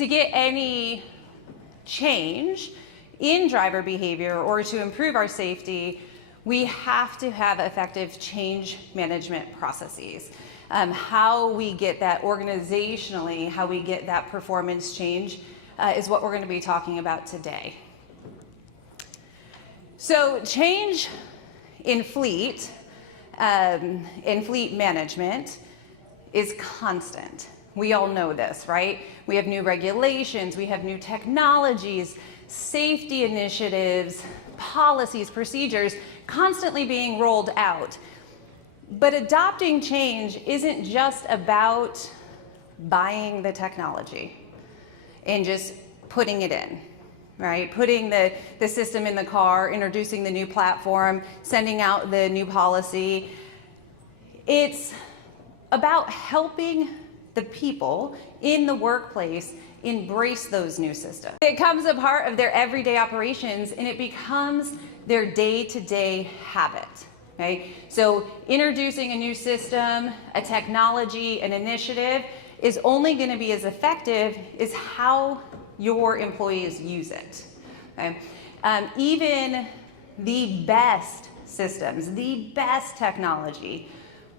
to get any change in driver behavior or to improve our safety, we have to have effective change management processes. How we get that organizationally, how we get that performance change is what we're going to be talking about today. So change in fleet management is constant. We all know this, right? We have new regulations, we have new technologies, safety initiatives, policies, procedures constantly being rolled out. But adopting change isn't just about buying the technology and just putting it in, right? Putting the system in the car, introducing the new platform, sending out the new policy. It's about helping the people in the workplace embrace those new systems. It becomes a part of their everyday operations and it becomes their day-to-day habit. Okay? So introducing a new system, a technology, an initiative is only going to be as effective as how your employees use it. Okay? Even the best systems, the best technology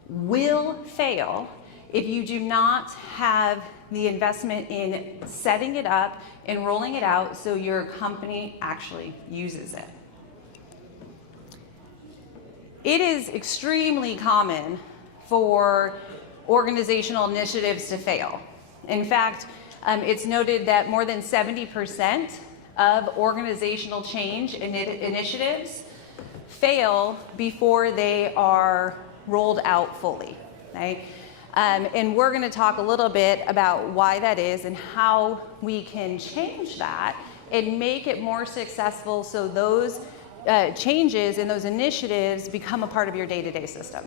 will fail if you do not have the investment in setting it up and rolling it out so your company actually uses it. It is extremely common for organizational initiatives to fail. In fact, it's noted that more than 70% of organizational change initiatives fail before they are rolled out fully. Right? And we're going to talk a little bit about why that is and how we can change that and make it more successful so those changes and those initiatives become a part of your day-to-day system.